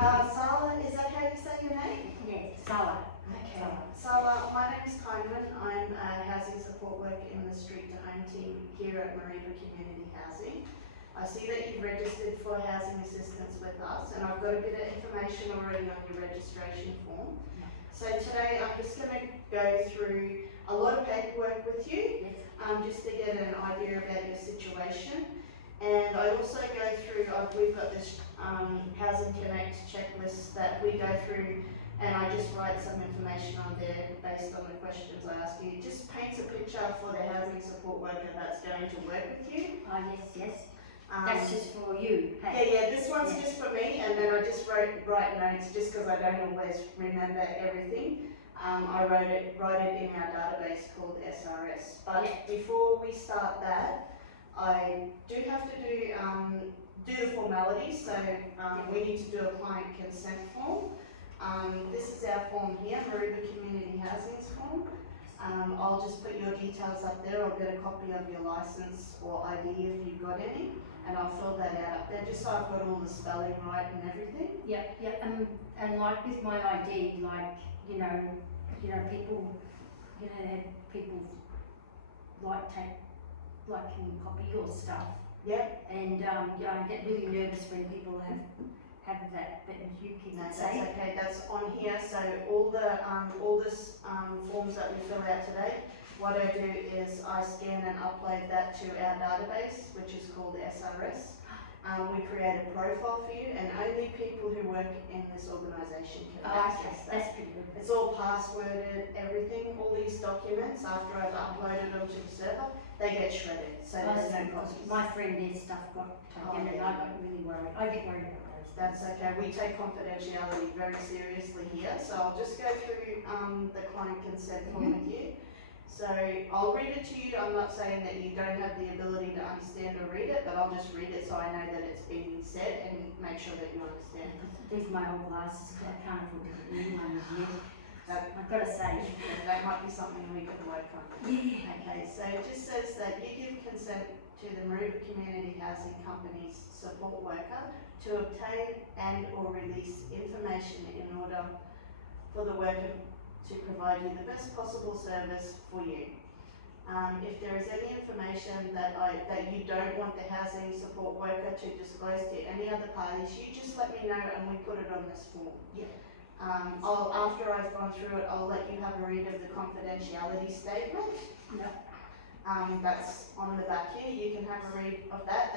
Sala, is that how you say your name? Yes, Sala. Okay. Sala, my name is Kynan. I'm a housing support worker in the Street to Home team here at Mareeba Community Housing. I see that you've registered for housing assistance with us, and I've got a bit of information already on your registration form. So today I'm just going to go through a lot of paperwork with you, just to get an idea about your situation. And I also go through, we've got this Housing Connect checklist that we go through, and I just write some information on there based on the questions I ask you. It just paints a picture for the housing support worker that's going to work with you. Oh, yes. That's just for you. Hey. Yeah, this one's just for me, and then I just write notes just because I don't always remember everything. I write it in our database called SRS. But before we start that, I do have to do the formalities. So we need to do a client consent form. This is our form here, Mareeba Community Housing's form. I'll just put your details up there. I'll get a copy of your license or ID if you've got any, and I'll fill that out up there just so I've got all the spelling right and everything. Yep. And like with my ID, like people can copy your stuff. Yep. And I get really nervous when people have that, but you can No, say. that's okay. That's on here. So all the forms that we fill out today, what I do is I scan and upload that to our database, which is called SRS. We create a profile for you, and only people who work in this organisation can access that. That's pretty good. It's all passworded, everything. All these documents, after I've uploaded them to the server, they get shredded, so there's no copies. My friend, their stuff got taken, and I got really worried. I get worried about those. That's okay. We take confidentiality very seriously here, so I'll just go through the client consent form with you. So I'll read it to you. I'm not saying that you don't have the ability to understand or read it, but I'll just read it so I know that it's being said and make sure that you understand. These are my old glasses because I can't afford to get new ones yet. I've got to say. That might be something we could work on. Yeah. Okay, so it just says that you give consent to the Mareeba Community Housing Company's support worker to obtain and or release information in order for the worker to provide you the best possible service for you. If there is any information that you don't want the housing support worker to disclose to any other parties, you just let me know and we put it on this form. Yeah. After I've gone through it, I'll let you have a read of the confidentiality statement. Yep. That's on the back here. You can have a read of that.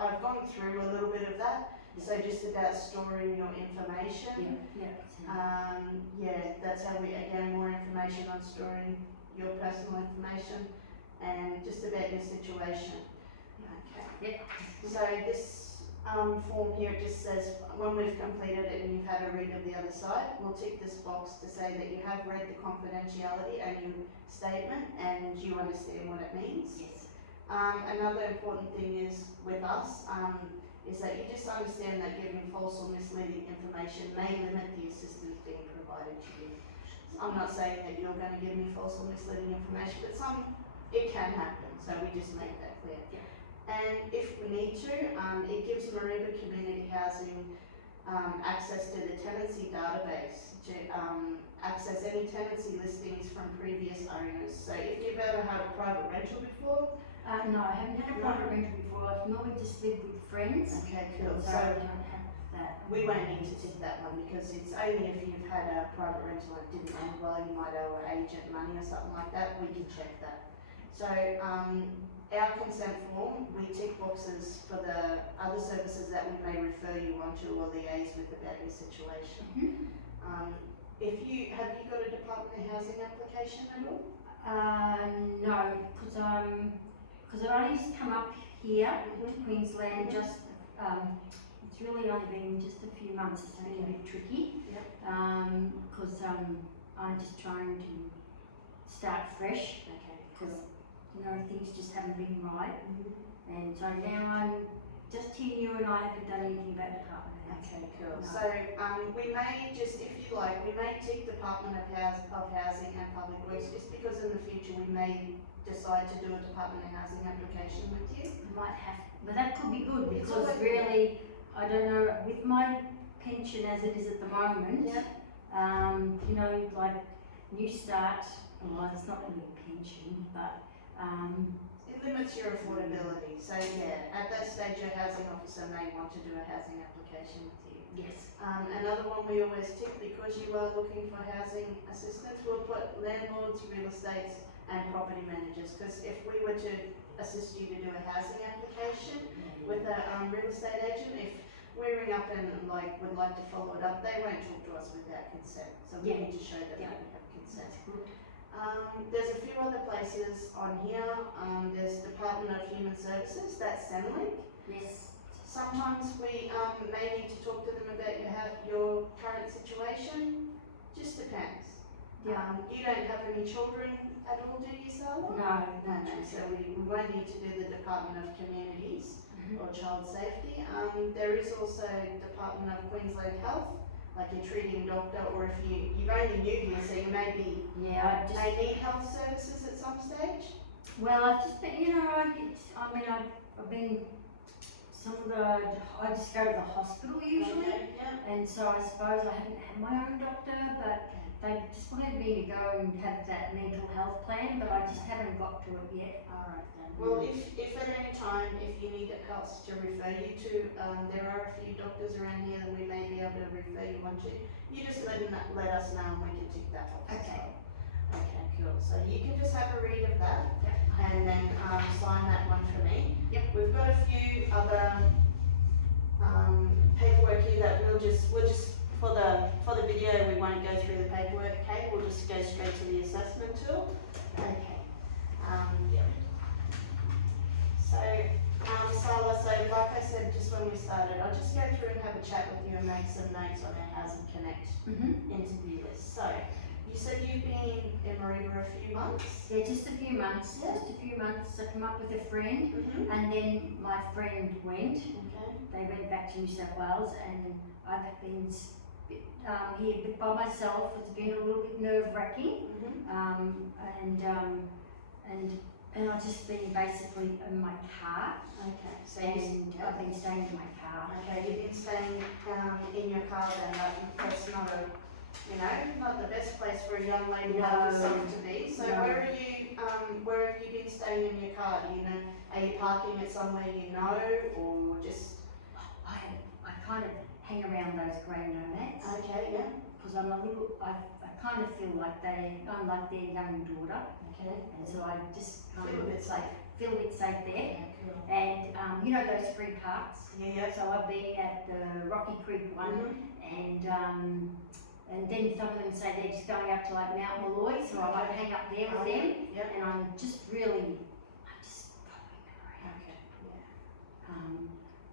I've gone through a little bit of that. So just about storing your information. That's how we, again, more information on storing your personal information and just about your situation. Okay. So this form here just says when we've completed it and you've had a read of the other side, we'll tick this box to say that you have read the confidentiality and your statement and you understand what it means. Yes. Another important thing is with us is that you just understand that giving false or misleading information may limit the assistance being provided to you. I'm not saying that you're going to give me false or misleading information, but it can happen, so we just make that clear. Yeah. And if we need to, it gives Mareeba Community Housing access to the tenancy database to access any tenancy listings from previous owners. So if you've ever had a private rental before, no, I haven't had a private rental before. I've normally just lived with friends. Okay, cool. So I don't have that. We won't need to tick that one because it's only if you've had a private rental and didn't end well, you might owe an agent money or something like that, we can check that. So our consent form, we tick boxes for the other services that we may refer you on to or liaise with about your situation. Have you got a Department of Housing application at all? No, because it only just come up here to Queensland just, it's really only been just a few months. It's been a bit tricky. Because I'm just trying to start fresh. Okay. Because things just haven't been right. And so now I'm just here, you and I haven't done anything about Department of Housing. Okay, cool. No. So we may just, if you like, we may tick Department of Housing and Public Works just because in the future we may decide to do a Department of Housing application with you. I might have, but that could be good It's because always- really, I don't know, with my pension as it is at the moment. Yeah. You know, like New Start, well, it's not really a pension, but It limits your affordability, so yeah, at that stage your housing officer may want to do a housing application with you. yes. Another one we always tick, because you are looking for housing assistance, we'll put landlords, real estates and property managers, because if we were to assist you to do a housing application with a real estate agent, if we ring up and would like to follow it up, they won't talk to us without consent, so we Yeah. need to show that Yeah. we have consent. That's good. There's a few other places on here. There's Department of Human Services, that's Centrelink. Yes. Sometimes we may need to talk to them about your current situation. Just depends. Yeah. You don't have any children at all, do you, Sarah? No. So we won't need to do the Department of Communities or Child Safety. There is also Department of Queensland Health, like your treating doctor, or if you're only new here, so you may be Yeah, may need health services at some stage. well, I've just been, you know, I've been, I just go to the hospital usually, Okay, yeah. and so I suppose I haven't had my own doctor, but they just wanted me to go and have that mental health plan, but I just haven't got to it yet. Alright then. Well, if at any time, if you need us to refer you to, there are a few doctors around here that we may be able to refer you on to, you just let us know and we can tick that off. Okay. Okay, cool. So you can just have a read of that and then sign that one for me. Yep. We've got a few other paperwork here that we'll just for the video we won't go through the paperwork, okay? We'll just go straight to the assessment tool. Okay. Yep. So, Sala, so like I said just when we started, I'll just go through and have a chat with you and make some notes on our Housing Connect interview list. So, you said you've been in Mareeba a few months? Yeah, just a few months, Yeah. I come up with a friend, and then my friend went, Okay. they went back to New South Wales, and I've been here by myself. It's been a little bit nerve-wracking, and I've just been basically in my car, Okay. So and I've been staying in my car. okay, you've been staying in your car then, that's not not the best place for a young lady like No. yourself to be. So No. where have you been staying in your car? Do you know, are you parking it somewhere you know, or just? I kind of hang around those grey nomads, Okay, yeah. because I kind of feel like I'm like their young daughter, Okay. and so I just kind Feel a of bit safe. feel a bit safe there. Yeah, cool. And you know those free parks? Yeah. So I've been at the Rocky Creek one, and then some of them say they're just going up to like Mount Malloy, so I might hang up there with them, Yep. and I'm just following them around, Okay. Yeah.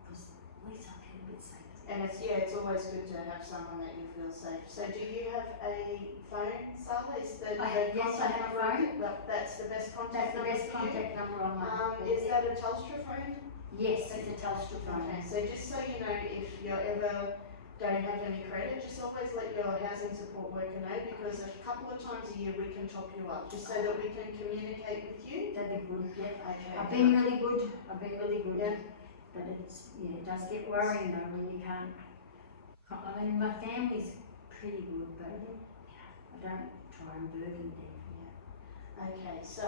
because at least I feel a bit safer. And it's always good to have someone that you feel safe. So do you have a phone, Sala? Is the Yes, I contact have a number? phone. Well, that's the best That's contact the number best for you? contact number on my. Is that a Telstra phone? Yes, it's a Telstra phone. Okay, so just so you know, if you ever don't have any credit, just always let your housing support worker know, because a couple of times a year we can top you up, just so that we can communicate with you. That'd be good, yeah. Okay. I've been really good, Yeah. but it does get worrying though when you can't, I mean, my family's pretty good, but I don't try and burden them. Okay, so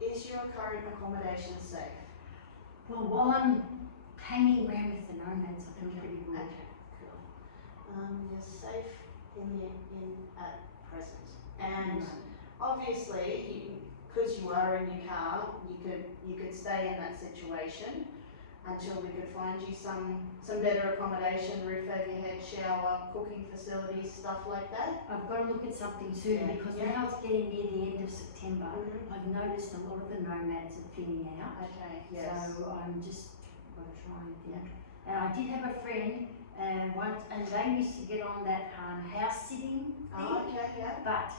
is your current accommodation safe? Well, while I'm hanging around with the nomads, I feel pretty good. Okay, cool. You're safe at present, and obviously, because you are in your car, you could stay in that situation until we could find you some better accommodation, roof over your head, shower, cooking facilities, stuff like that. I've got to look at something soon, Yeah. because Yeah. now it's getting near the end of September. Mhm. I've noticed a lot of the nomads are thinning out. Okay, yes. So I'm just going to try and think. And I did have a friend, and they used to get on that house sitting thing, Oh, okay, yeah. but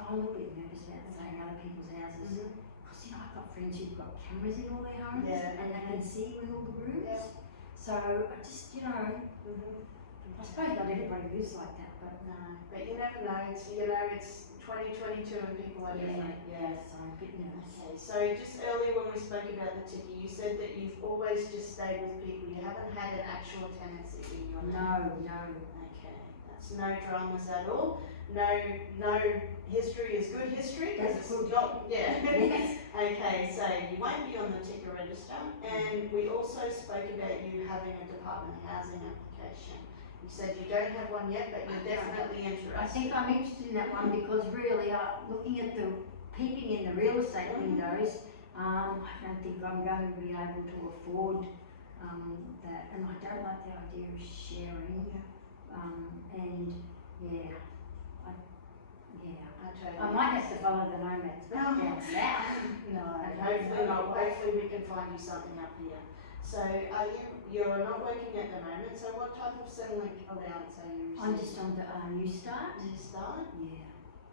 I'm a little bit nervous about staying at other people's houses. Mhm. Because I've got friends who've got cameras in all their homes, Yeah. and they can see in all the rooms. Yeah. So I just, Mhm. I suppose not everybody lives like that, but No, but you never know. It's 2022 and people are different. Yeah, so I'm a bit nervous. Okay, so just earlier when we spoke about the ticket, you said that you've always just stayed with people. You haven't had an actual tenancy in your name. No. Okay, that's no dramas at all. No history is good history because That's it's good. not, yeah. Yes. Okay, so you won't be on the ticker register, and we also spoke about you having a Department of Housing application. You said you don't have one yet, but you're definitely interested. I think I'm interested in that one because really, looking at the peeping in the real estate windows, I don't think I'm going to be able to afford that, and I don't like the idea of sharing. And yeah, I might have to follow the nomads back down south. No, hopefully not. Hopefully we can find you something up here. So you're not working at the moment, so what type of Centrelink allowance are you receiving? I'm just on the New Start. New Start? Yeah.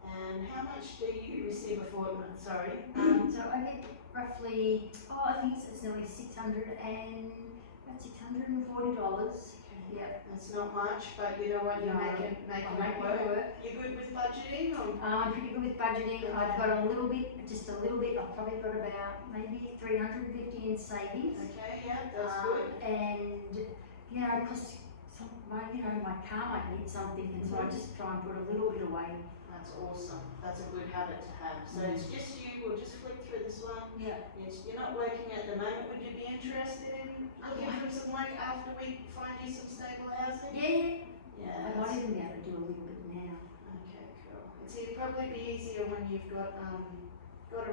And how much do you receive a fortnight? Sorry. So I get roughly, I think it's nearly $640. Yep. That's not much, but you know what, you're making it work. You good with budgeting or? I'm pretty good with budgeting. I've got just a little bit, I've probably got about maybe 350 in savings. Okay, yeah, that's good. And, because my car might need something, and so I just try and put a little bit away. That's awesome. That's a good habit to have. So it's just you, we'll just flick through this one. Yeah. You're not working at the moment. Would you be interested in looking for some work after we find you some stable housing? Yeah. Yeah. I might even be able to do a little bit now. Okay, cool. It'd probably be easier when you've got a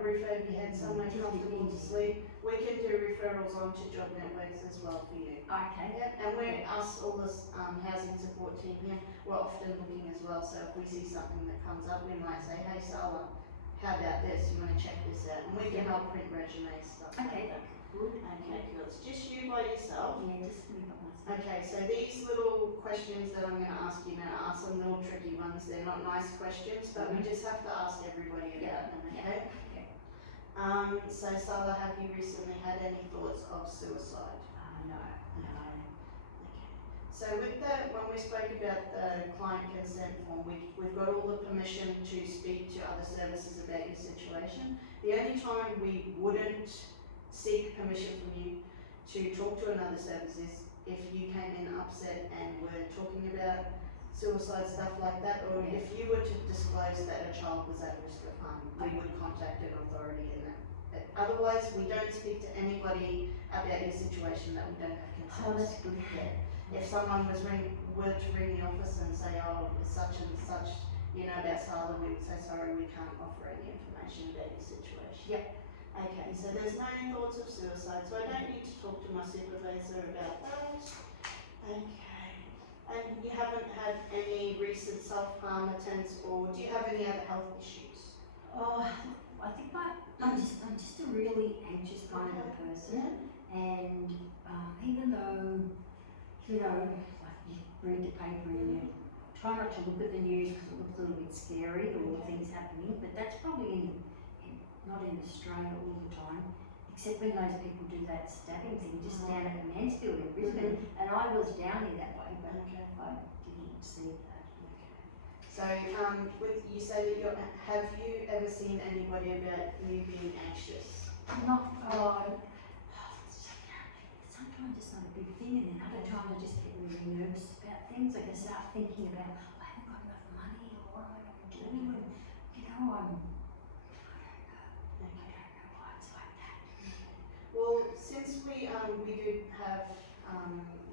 roof over your head, somewhere comfortable to sleep. We can do referrals onto job networks as well for you. Okay. Yeah, and all this housing support team here, we're often looking as well, so if we see something that comes up, we might say, hey Sala, how about this, you want to check this out? And we can help print resumes, stuff Okay. like that. Good. Okay, cool. It's just you by yourself. Yeah, just me by myself. Okay, so these little questions that I'm going to ask you now are some little tricky ones. They're not nice questions, but we just have to ask everybody about them, okay? Okay. So Sala, have you recently had any thoughts of suicide? No. Okay. So when we spoke about the client consent form, we've got all the permission to speak to other services about your situation. The only time we wouldn't seek permission from you to talk to another service is if you came in upset and were talking about suicide, stuff like that, or if you were to disclose that a child was at risk of harm, we would contact an authority in that. But otherwise, we don't speak to anybody about your situation that we don't have consent. Oh, that's good. Yeah. If someone were to ring the office and say, oh, such and such, about Sala, we would say, sorry, we can't offer any information about your situation. Yep. Okay, so there's no thoughts of suicide, so I don't need to talk to my supervisor about that. Okay. And you haven't had any recent self-harm attempts, or do you have any other health issues? Oh, I think I'm just a really anxious kind of a person, and even though, like you read the paper and you try not to look at the news because it looks a little bit scary, all the things happening, but that's probably not in Australia all the time, except when those people do that stabbing thing just down at Mansfield in Brisbane, and I was down there that way, but I didn't see that. So, you say that have you ever seen anybody about you being anxious? Sometimes it's not a big thing, and then other times I just get really nervous about things. I can start thinking about, I haven't got enough money, or what am I going to do? And, I don't know why it's like that. Well, since we do have,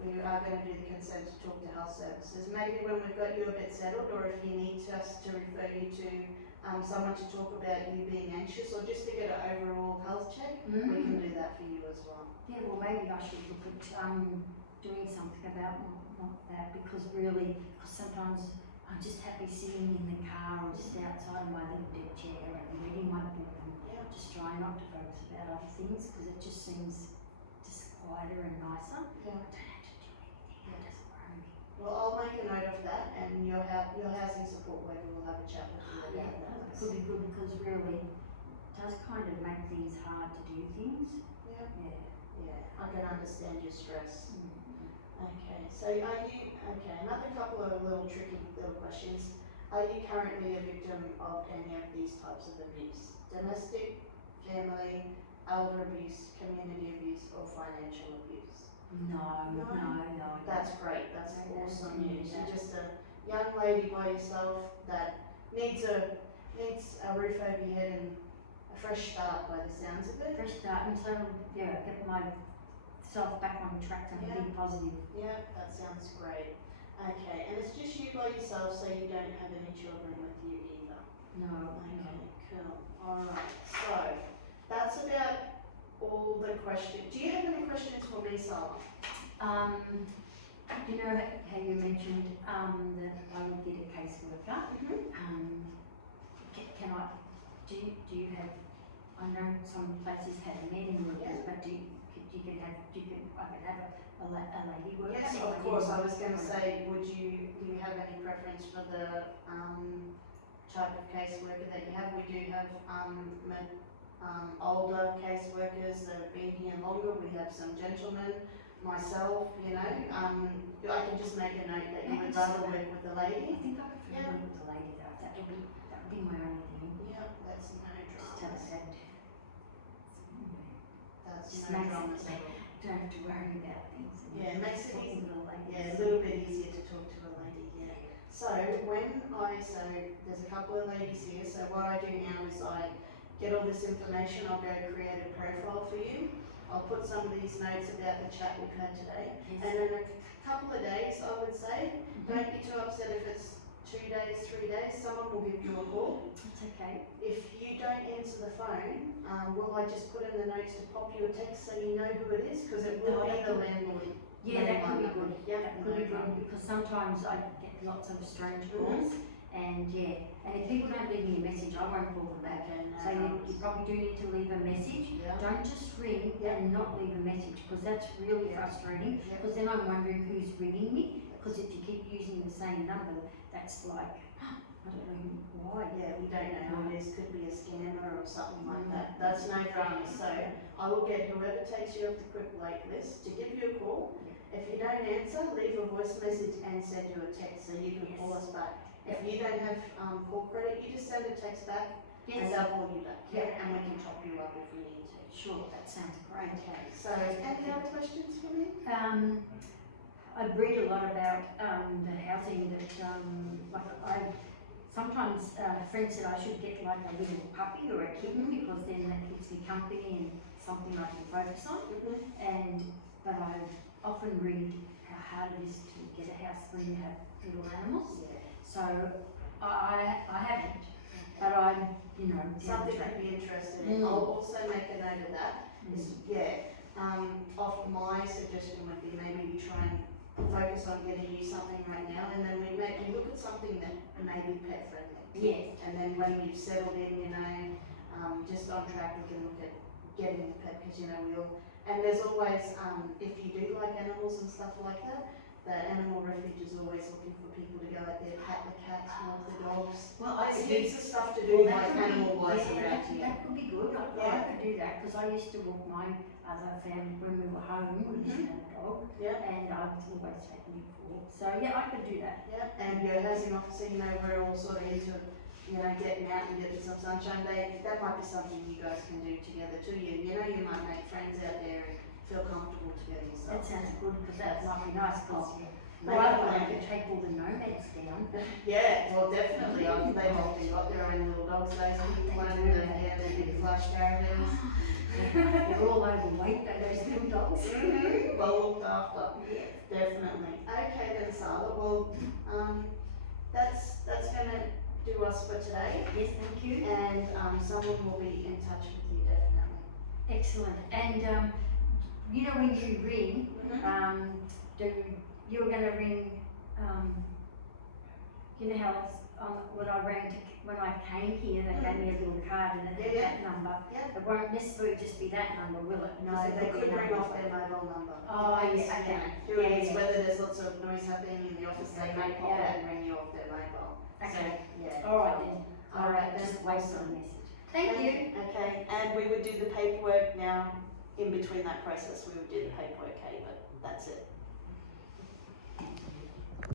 we are going to do the consent to talk to health services, maybe when we've got you a bit settled, or if you need us to refer you to someone to talk about you being anxious, or just to get an overall health check, we can do that for you as well. Yeah, well maybe I should look at doing something about that, because sometimes I'm just happy sitting in the car or just outside of my little deck chair and reading my book and just trying not to focus about other things, because it just seems just quieter and nicer. Yeah. I don't have to do anything, it doesn't worry me. Well, I'll make a note of that, and your housing support worker will have a chat with you about that. It could be good, because really it does kind of make things hard to do things. Yeah, I can understand your stress. Okay, so another couple of tricky little questions. Are you currently a victim of any of these types of abuse? Domestic, family, elder abuse, community abuse, or financial abuse? No. That's great, that's No, awesome no, news. no. You're just a young lady by yourself that needs a roof over your head and a fresh start by the sounds of it. Fresh start, and so, yeah, get myself back on track and Yeah. be positive. Yeah, that sounds great. Okay, and it's just you by yourself, so you don't have any children with you either. No. Okay, cool. Alright, so that's about all the questions. Do you have any questions for me, Sala? You know how you mentioned, that I would get a caseworker? Can I, do you have, I know some places have meeting workers, but I could have a lady worker? Yes, of course. I was going to say, do you have any preference for the type of caseworker that you have? We do have older caseworkers that have been here longer. We have some gentlemen, myself, you know. I can just make a note that you would rather work with a I lady. think I prefer to work with a lady though, that would be my only thing. Yeah, that's no Just have dramas. had, That's Just no makes dramas it- at all. don't have to worry about things. And Yeah, it makes it talking easy. to the ladies. Yeah, a little bit easier to talk to a lady, yeah. So there's a couple of ladies here, so what I do now is I get all this information, I'll go create a profile for you. I'll put some of these notes about the chat we've had today. Yes. And in a couple of days, I would say, don't be too upset if it's 2 days, 3 days, someone will give you a call. It's okay. If you don't answer the phone, will I just put in the notes to pop you a text so you know who it is? Because it will No, be that the could- landlord. Yeah, that could be good. Yeah, That could be good, because sometimes I get lots of strange Mhm. calls, and if people don't leave me a message, I won't call them back. Okay, no So you dramas. probably do need to leave a message. Yeah. Don't just ring and not leave a message, because that's really frustrating, Yeah. because then I'm wondering who's ringing me, because if you keep using the same number, that's like, I don't know why. Yeah, we don't know who it is, could be a scammer or something like Mm. that. That's no drama. So I will get whoever takes you off the quick wait list to give you a call. If you don't answer, leave a voice message and send you a text so you can call us back. If you don't have call credit, you just send a text back and Yes, they'll call you back. Yeah, and we can top you up if we need to. sure, that sounds great. Okay, so any other questions for me? I read a lot about the housing that, sometimes friends said I should get like a little puppy or a kitten, because then that keeps me company and something I can focus on. But I often read how hard it is to get a house when you have little animals. Yeah. So I haven't, but I'm, Something to be interested in. Mm. I'll also make a note of that. My suggestion would be maybe we try and focus on getting you something right now, and then we maybe look at something that may be pet friendly. Yes. And then when you've settled in, just on track, we can look at getting the pet, because and there's always, if you do like animals and stuff like that, the animal refuge is always looking for people to go out there, pat the cats, walk the dogs. Well, I There's could heaps of stuff to do, Well, like that could be- animal wise yeah, around here. That could be good. I Yeah. could do that, because I used to walk my other family when we were home. We used to have a dog, Yeah. and I was always taking it for walks. So yeah, I could do that. Yeah, and your housing officer, we're all sort of into, getting out and getting some sunshine. That might be something you guys can do together too. You might make friends out there and feel comfortable together That yourself. sounds good, because that might be nice. Because Make I a thought I plan. could take all the nomads down. Yeah, well, definitely. They've often got their own little dogs, those people, and they're big flush caravans. They're all overweight, those little dogs. Well looked after. Definitely. Okay then, Sala. Well, that's gonna do us for today, Yes, thank you. and someone will be in touch with you definitely. Excellent. And when you ring, you're going to ring, how it's, when I came here, they gave me a little card and it had Yeah, that number. Yeah. It won't necessarily just be that number, will it? No, Because they there'll be could ring numbers. off their mobile number. Oh, Depends, yeah, okay. Who it is, Yeah. whether there's lots of noise happening in the office, they may pop Yeah. out and ring you off their mobile. Okay. So, yeah. All right then. All right, then. Just wait for the message. Thank you. Okay, and we would do the paperwork now, in between that process, we would do the paperwork, okay, but that's it.